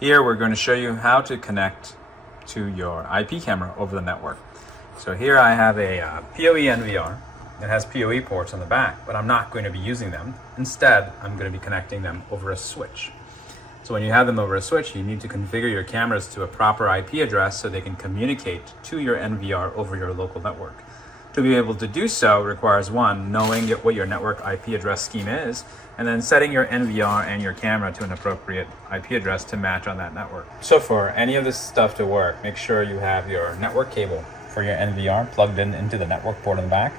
Here we're going to show you how to connect to your IP camera over the network. So here I have a PoE NVR. It has PoE ports on the back, but I'm not going to be using them. Instead, I'm going to be connecting them over a switch. So when you have them over a switch, you need to configure your cameras to a proper IP address so they can communicate to your NVR over your local network. To be able to do so requires one, knowing what your network IP address scheme is, and then setting your NVR and your camera to an appropriate IP address to match on that network. So for any of this stuff to work, make sure you have your network cable for your NVR plugged in into the network port on the back.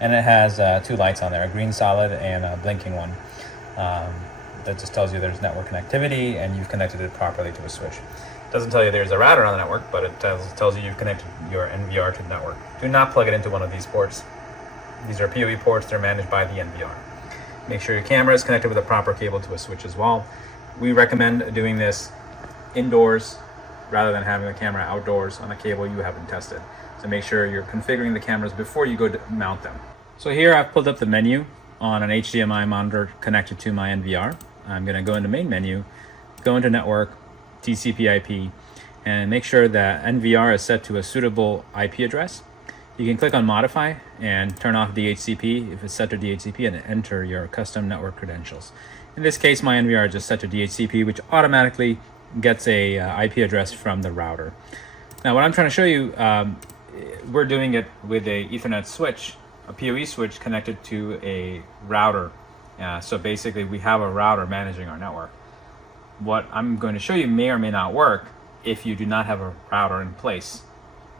And it has two lights on there, a green solid and a blinking one. That just tells you there's network connectivity and you've connected it properly to a switch. It doesn't tell you there's a router on the network, but it tells you you've connected your NVR to the network. Do not plug it into one of these ports. These are PoE ports, they're managed by the NVR. Make sure your camera is connected with a proper cable to a switch as well. We recommend doing this indoors rather than having the camera outdoors on a cable you haven't tested. So make sure you're configuring the cameras before you go to mount them. So here I've pulled up the menu on an HDMI monitor connected to my NVR. I'm going to go into main menu, go into network, TCP/IP, and make sure that NVR is set to a suitable IP address. You can click on modify and turn off DHCP if it's set to DHCP and enter your custom network credentials. In this case, my NVR is just set to DHCP, which automatically gets a IP address from the router. Now what I'm trying to show you, we're doing it with a Ethernet switch, a PoE switch connected to a router. So basically we have a router managing our network. What I'm going to show you may or may not work if you do not have a router in place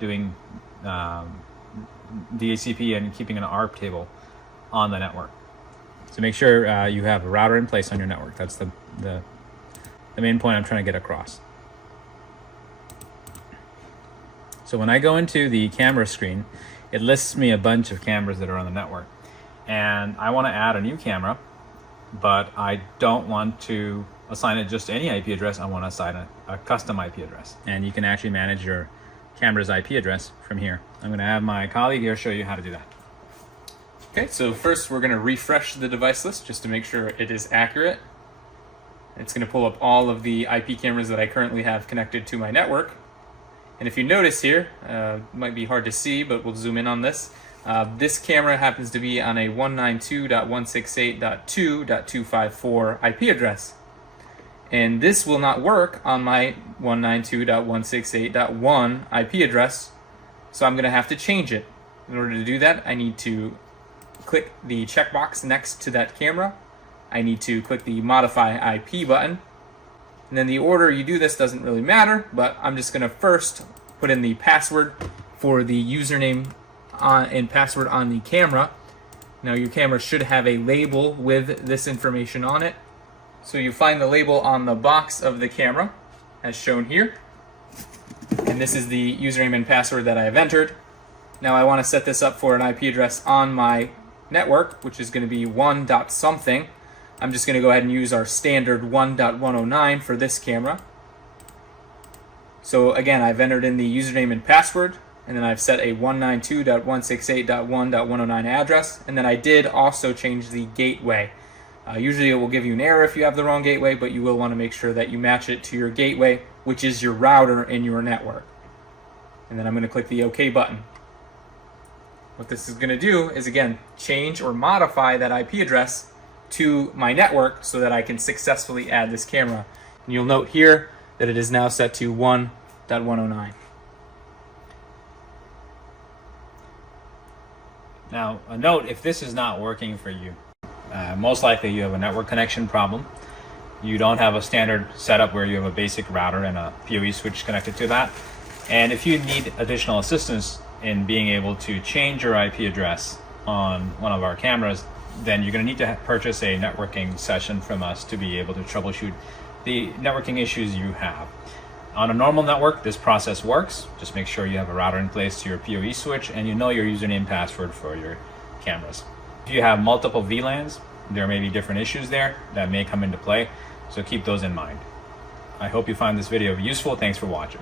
doing DHCP and keeping an ARP table on the network. So make sure you have a router in place on your network. That's the main point I'm trying to get across. So when I go into the camera screen, it lists me a bunch of cameras that are on the network. And I want to add a new camera, but I don't want to assign it just any IP address. I want to assign a custom IP address. And you can actually manage your camera's IP address from here. I'm going to have my colleague here show you how to do that. Okay, so first we're going to refresh the device list just to make sure it is accurate. It's going to pull up all of the IP cameras that I currently have connected to my network. And if you notice here, it might be hard to see, but we'll zoom in on this. This camera happens to be on a 192.168.2.254 IP address. And this will not work on my 192.168.1 IP address, so I'm going to have to change it. In order to do that, I need to click the checkbox next to that camera. I need to click the Modify IP button. And then the order you do this doesn't really matter, but I'm just going to first put in the password for the username and password on the camera. Now your camera should have a label with this information on it. So you find the label on the box of the camera, as shown here. And this is the username and password that I have entered. Now I want to set this up for an IP address on my network, which is going to be 1.something. I'm just going to go ahead and use our standard 1.109 for this camera. So again, I've entered in the username and password, and then I've set a 192.168.1.109 address, and then I did also change the gateway. Usually it will give you an error if you have the wrong gateway, but you will want to make sure that you match it to your gateway, which is your router in your network. And then I'm going to click the OK button. What this is going to do is, again, change or modify that IP address to my network so that I can successfully add this camera. And you'll note here that it is now set to 1.109. Now, a note, if this is not working for you, most likely you have a network connection problem. You don't have a standard setup where you have a basic router and a PoE switch connected to that. And if you need additional assistance in being able to change your IP address on one of our cameras, then you're going to need to purchase a networking session from us to be able to troubleshoot the networking issues you have. On a normal network, this process works. Just make sure you have a router in place to your PoE switch and you know your username and password for your cameras. If you have multiple VLANs, there may be different issues there that may come into play, so keep those in mind. I hope you find this video useful. Thanks for watching.